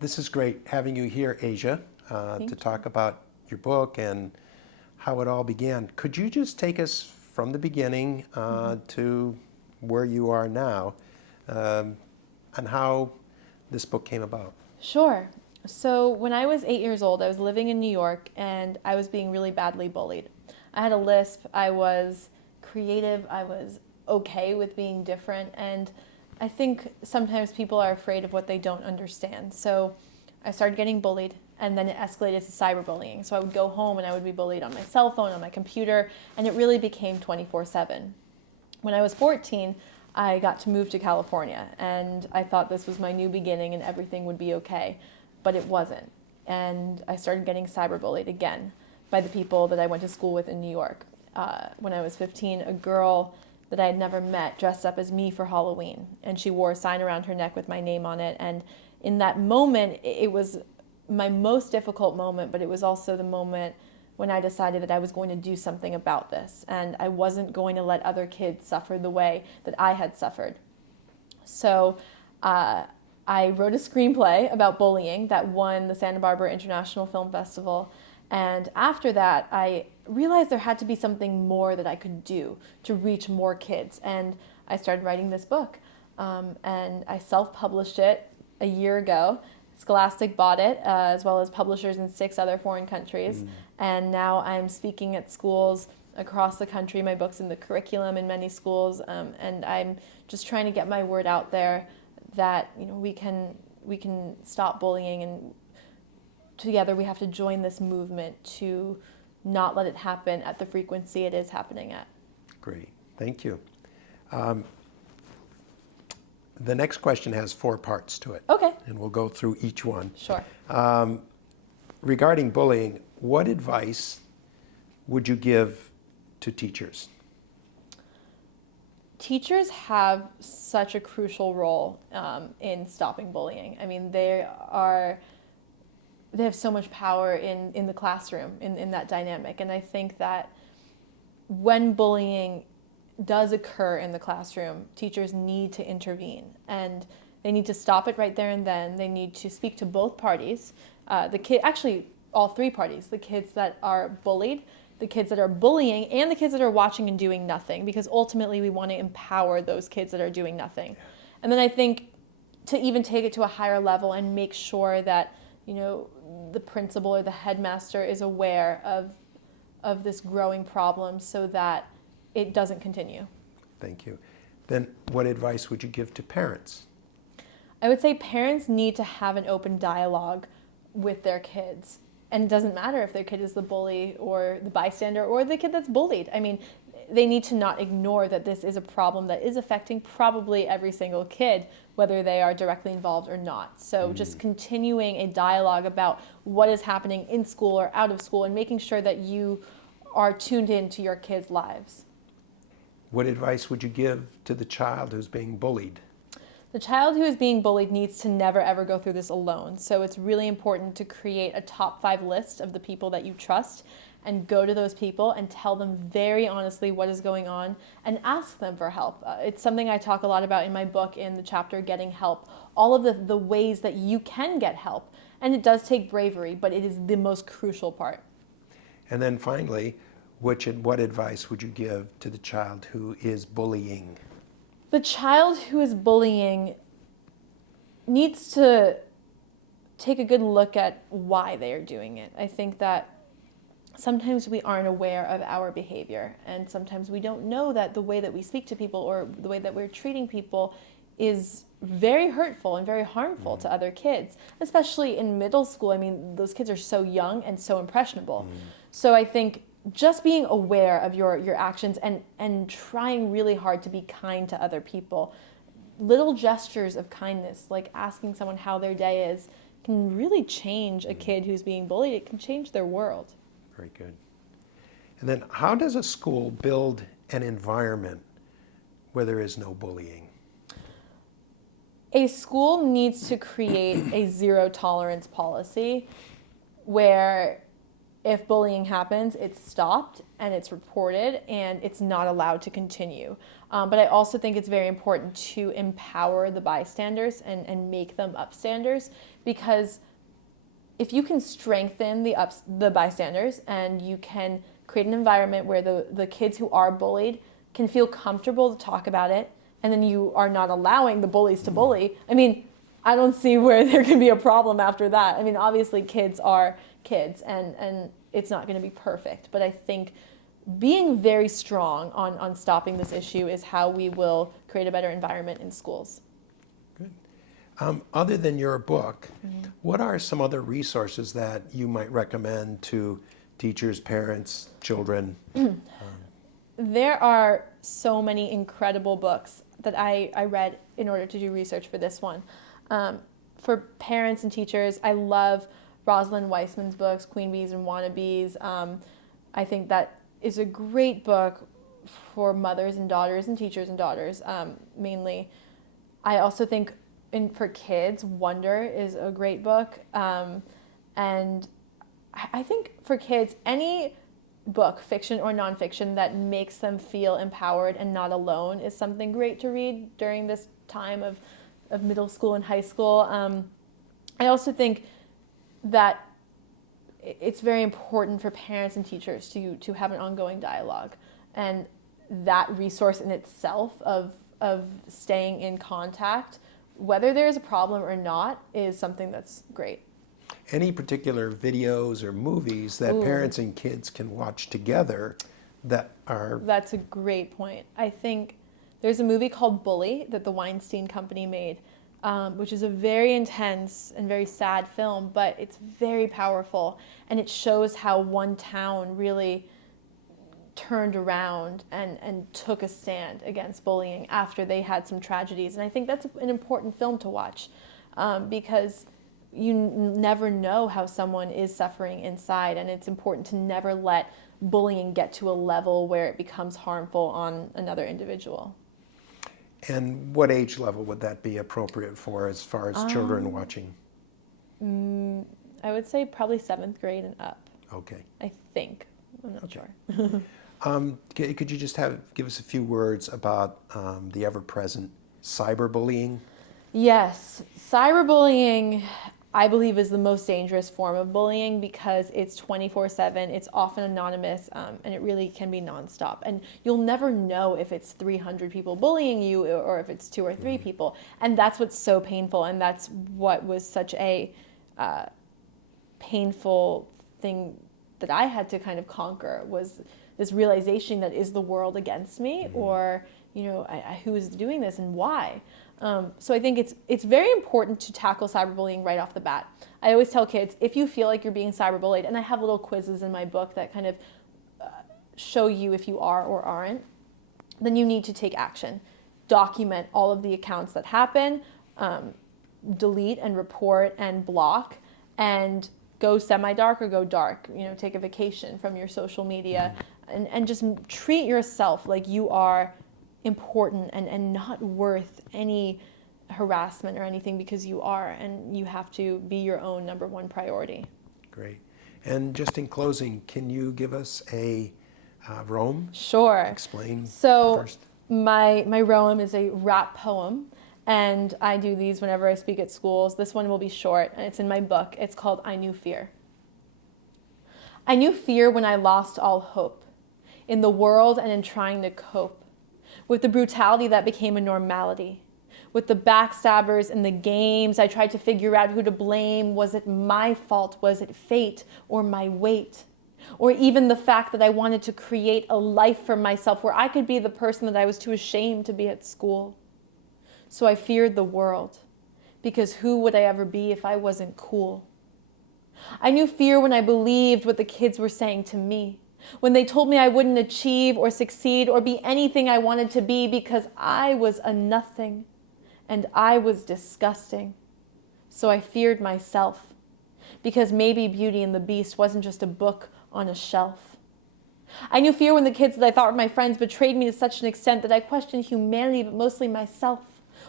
This is great having you here, Aija, to talk about your book and how it all began. Could you just take us from the beginning to where you are now, and how this book came about? Sure. So when I was 8 years old, I was living in New York and I was being really badly bullied. I had a lisp, I was creative, I was okay with being different, and I think sometimes people are afraid of what they don't understand. So I started getting bullied, and then it escalated to cyberbullying. So I would go home and I would be bullied on my cell phone, on my computer, and it really became 24/7. When I was 14, I got to move to California, and I thought this was my new beginning and everything would be okay, but it wasn't. And I started getting cyberbullied again by the people that I went to school with in New York. When I was 15, a girl that I had never met dressed up as me for Halloween, and she wore a sign around her neck with my name on it. And in that moment, it was my most difficult moment, but it was also the moment when I decided that I was going to do something about this, and I wasn't going to let other kids suffer the way that I had suffered. So I wrote a screenplay about bullying that won the Santa Barbara International Film Festival, and after that, I realized there had to be something more that I could do to reach more kids, and I started writing this book, and I self-published it a year ago. Scholastic bought it, as well as publishers in 6 other foreign countries. And now I'm speaking at schools across the country. My book's in the curriculum in many schools, and I'm just trying to get my word out there that we can stop bullying, and together we have to join this movement to not let it happen at the frequency it is happening at. Great, thank you. The next question has 4 parts to it. Okay. And we'll go through each one. Sure. Regarding bullying, what advice would you give to teachers? Teachers have such a crucial role in stopping bullying. I mean, they have so much power in the classroom, in that dynamic. And I think that when bullying does occur in the classroom, teachers need to intervene, and they need to stop it right there and then. They need to speak to both parties, actually all 3 parties, the kids that are bullied, the kids that are bullying, and the kids that are watching and doing nothing, because ultimately we want to empower those kids that are doing nothing. And then I think to even take it to a higher level and make sure that the principal or the headmaster is aware of this growing problem so that it doesn't continue. Thank you. Then what advice would you give to parents? I would say parents need to have an open dialogue with their kids. And it doesn't matter if their kid is the bully or the bystander or the kid that's bullied. I mean, they need to not ignore that this is a problem that is affecting probably every single kid, whether they are directly involved or not. So just continuing a dialogue about what is happening in school or out of school, and making sure that you are tuned into your kids' lives. What advice would you give to the child who's being bullied? The child who is being bullied needs to never ever go through this alone. So it's really important to create a top 5 list of the people that you trust, and go to those people and tell them very honestly what is going on and ask them for help. It's something I talk a lot about in my book, in the chapter Getting Help, all of the ways that you can get help. And it does take bravery, but it is the most crucial part. And then finally, what advice would you give to the child who is bullying? The child who is bullying needs to take a good look at why they are doing it. I think that sometimes we aren't aware of our behavior, and sometimes we don't know that the way that we speak to people or the way that we're treating people is very hurtful and very harmful to other kids, especially in middle school. I mean, those kids are so young and so impressionable. So I think just being aware of your actions and trying really hard to be kind to other people. Little gestures of kindness, like asking someone how their day is, can really change a kid who's being bullied. It can change their world. Very good. And then how does a school build an environment where there is no bullying? A school needs to create a zero tolerance policy where if bullying happens, it's stopped and it's reported and it's not allowed to continue. But I also think it's very important to empower the bystanders and make them upstanders, because if you can strengthen the bystanders and you can create an environment where the kids who are bullied can feel comfortable to talk about it, and then you are not allowing the bullies to bully, I mean, I don't see where there can be a problem after that. I mean, obviously kids are kids and it's not going to be perfect, but I think being very strong on stopping this issue is how we will create a better environment in schools. Good. Other than your book, what are some other resources that you might recommend to teachers, parents, children? There are so many incredible books that I read in order to do research for this one. For parents and teachers, I love Rosalind Weissman's books, Queen Bees and Wannabes. I think that is a great book for mothers and daughters and teachers and daughters, mainly. I also think for kids, Wonder is a great book. And I think for kids, any book, fiction or nonfiction, that makes them feel empowered and not alone is something great to read during this time of middle school and high school. I also think that it's very important for parents and teachers to have an ongoing dialogue, and that resource in itself of staying in contact, whether there's a problem or not, is something that's great. Any particular videos or movies that parents and kids can watch together that are... That's a great point. I think there's a movie called Bully that the Weinstein Company made, which is a very intense and very sad film, but it's very powerful, and it shows how one town really turned around and took a stand against bullying after they had some tragedies. And I think that's an important film to watch, because you never know how someone is suffering inside, and it's important to never let bullying get to a level where it becomes harmful on another individual. And what age level would that be appropriate for as far as children watching? I would say probably 7th grade and up. Okay. I think. I'm not sure. Could you just give us a few words about the ever-present cyberbullying? Yes. Cyberbullying, I believe, is the most dangerous form of bullying because it's 24/7, it's often anonymous, and it really can be nonstop. And you'll never know if it's 300 people bullying you or if it's 2 or 3 people. And that's what's so painful, and that's what was such a painful thing that I had to kind of conquer, was this realization that, is the world against me, or who is doing this and why? So I think it's very important to tackle cyberbullying right off the bat. I always tell kids, if you feel like you're being cyberbullied, and I have little quizzes in my book that kind of show you if you are or aren't, then you need to take action. Document all of the accounts that happen, delete and report and block, and go semi-dark or go dark. Take a vacation from your social media, and just treat yourself like you are important and not worth any harassment or anything, because you are, and you have to be your own number one priority. Great. And just in closing, can you give us a roem? Sure. Explain So first. my roem is a rap poem, and I do these whenever I speak at schools. This one will be short, and it's in my book. It's called I Knew Fear. I knew fear when I lost all hope in the world and in trying to cope with the brutality that became a normality, with the backstabbers and the games. I tried to figure out who to blame. Was it my fault? Was it fate or my weight? Or even the fact that I wanted to create a life for myself where I could be the person that I was too ashamed to be at school. So I feared the world, because who would I ever be if I wasn't cool? I knew fear when I believed what the kids were saying to me, when they told me I wouldn't achieve or succeed or be anything I wanted to be, because I was a nothing and I was disgusting. So I feared myself, because maybe Beauty and the Beast wasn't just a book on a shelf. I knew fear when the kids that I thought were my friends betrayed me to such an extent that I questioned humanity, but mostly myself.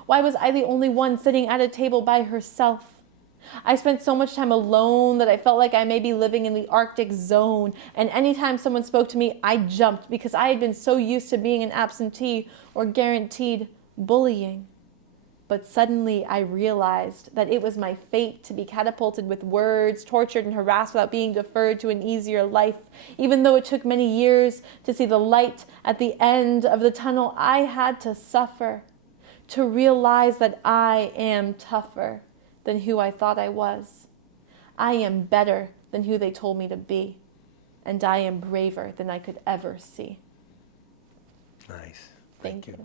Why was I the only one sitting at a table by herself? I spent so much time alone that I felt like I may be living in the Arctic zone. And anytime someone spoke to me, I jumped because I had been so used to being an absentee or guaranteed bullying. But suddenly I realized that it was my fate to be catapulted with words, tortured and harassed without being deferred to an easier life. Even though it took many years to see the light at the end of the tunnel, I had to suffer to realize that I am tougher than who I thought I was. I am better than who they told me to be. And I am braver than I could ever see. Nice. Thank you.